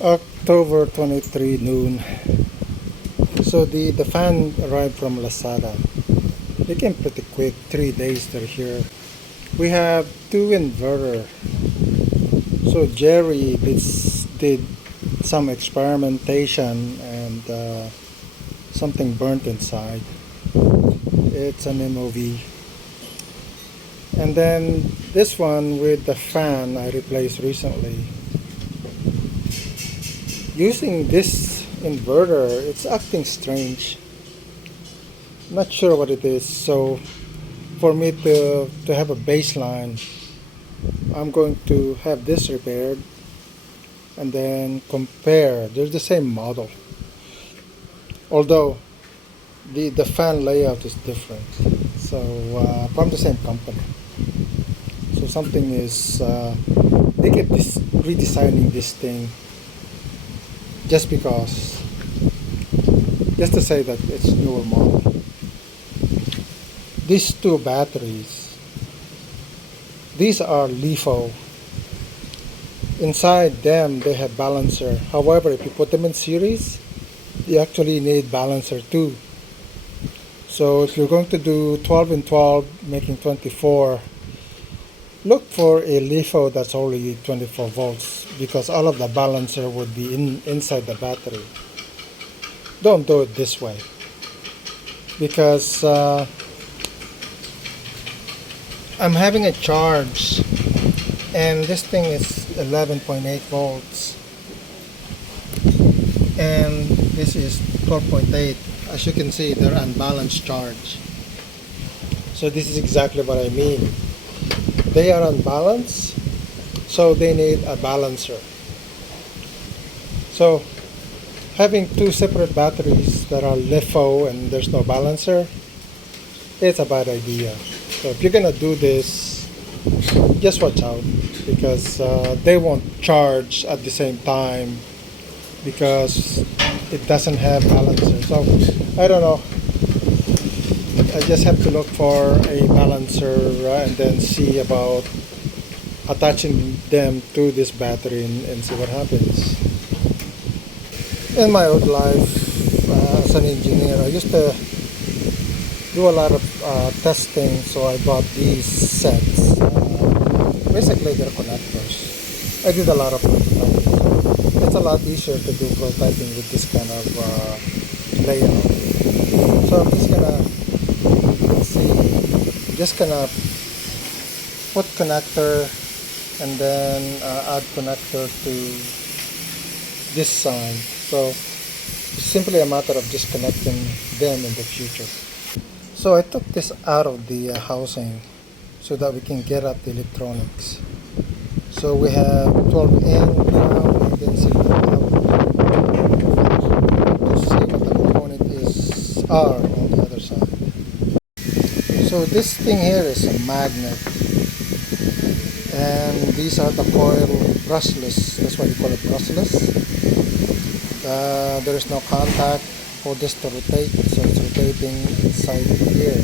October 23 noon. So the fan arrived from Lazada. They came pretty quick, 3 days they're here. We have two inverter. So Jerry did some experimentation and something burnt inside. It's an MOV. And then this one with the fan I replaced recently. Using this inverter, it's acting strange. Not sure what it is. So for me to have a baseline, I'm going to have this repaired and then compare. They're the same model, although the fan layout is different. So from the same company. So something is they keep redesigning this thing just to say that it's newer model. These two batteries, these are LiFo. Inside them they have balancer. However, if you put them in series, you actually need balancer too. So if you're going to do 12 and 12 making 24, look for a LiFo that's only 24 volts because all of the balancer would be inside the battery. Don't do it this way because I'm having a charge and this thing is 11.8 volts and this is 12.8. As you can see, they're unbalanced charge. So this is exactly what I mean. They are unbalanced, so they need a balancer. So having two separate batteries that are LiFo and there's no balancer, it's a bad idea. So if you're gonna do this, just watch out because they won't charge at the same time because it doesn't have balancer. So I don't know. I just have to look for a balancer and then see about attaching them to this battery and see what happens. In my old life as an engineer, I used to do a lot of testing, so I bought these sets. Basically, they're connectors. I did a lot of prototyping. It's a lot easier to do prototyping with this kind of layout. So I'm just gonna put connector and then add connector to this side. So it's simply a matter of disconnecting them in the future. So I took this out of the housing so that we can get at the electronics. So we have 12 in ground and then 6 out to see what the component are on the other side. So this thing here is a magnet and these are the coil brushless. That's why you call it brushless. There is no contact for this to rotate, so it's rotating inside here.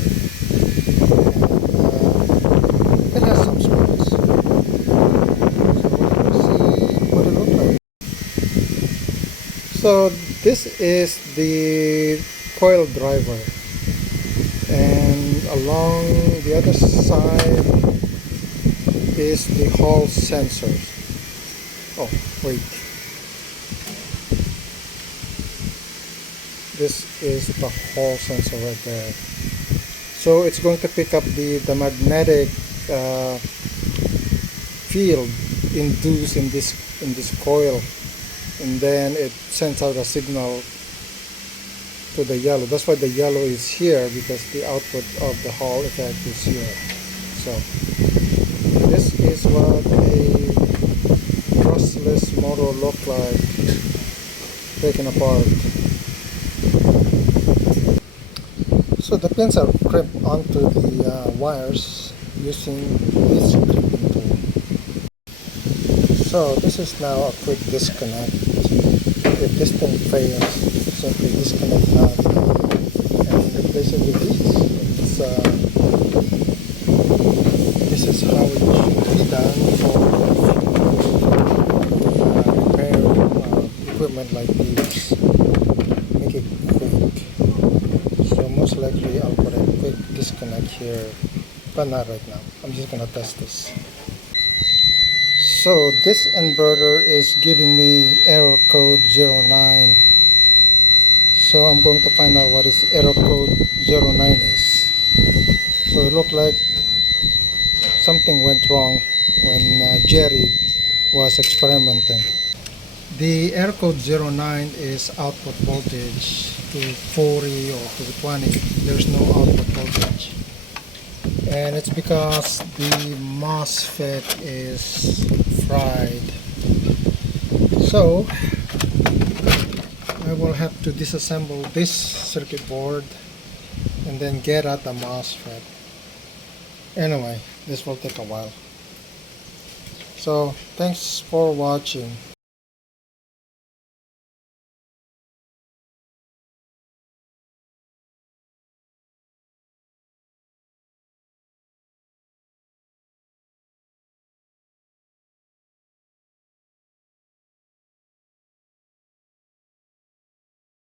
And, it has some springs. So let's see what it looks like. So this is the coil driver, and along the other side is the Hall sensors. Oh, wait. This is the Hall sensor right there. So it's going to pick up the magnetic field induced in this coil, and then it sends out a signal to the yellow. That's why the yellow is here, because the output of the Hall effect is here. So this is what a brushless motor looks like taken apart. So the pins are crimped onto the wires using this crimping tool. So this is now a quick disconnect. If this thing fails, simply disconnect that and replace it with these. This is how it should be done for repair I'll put a quick disconnect here, but not right now. I'm just gonna test this. So this inverter is giving me error code 09. So I'm going to find out what is error code 09 is. So it looked like something went wrong when Jerry was experimenting. The error code 09 is output voltage to 40 or to 20. There's no output voltage. And it's because the MOSFET is fried. So I will have to disassemble this circuit board and then get at the MOSFET. Anyway, this will take a while. So thanks for watching.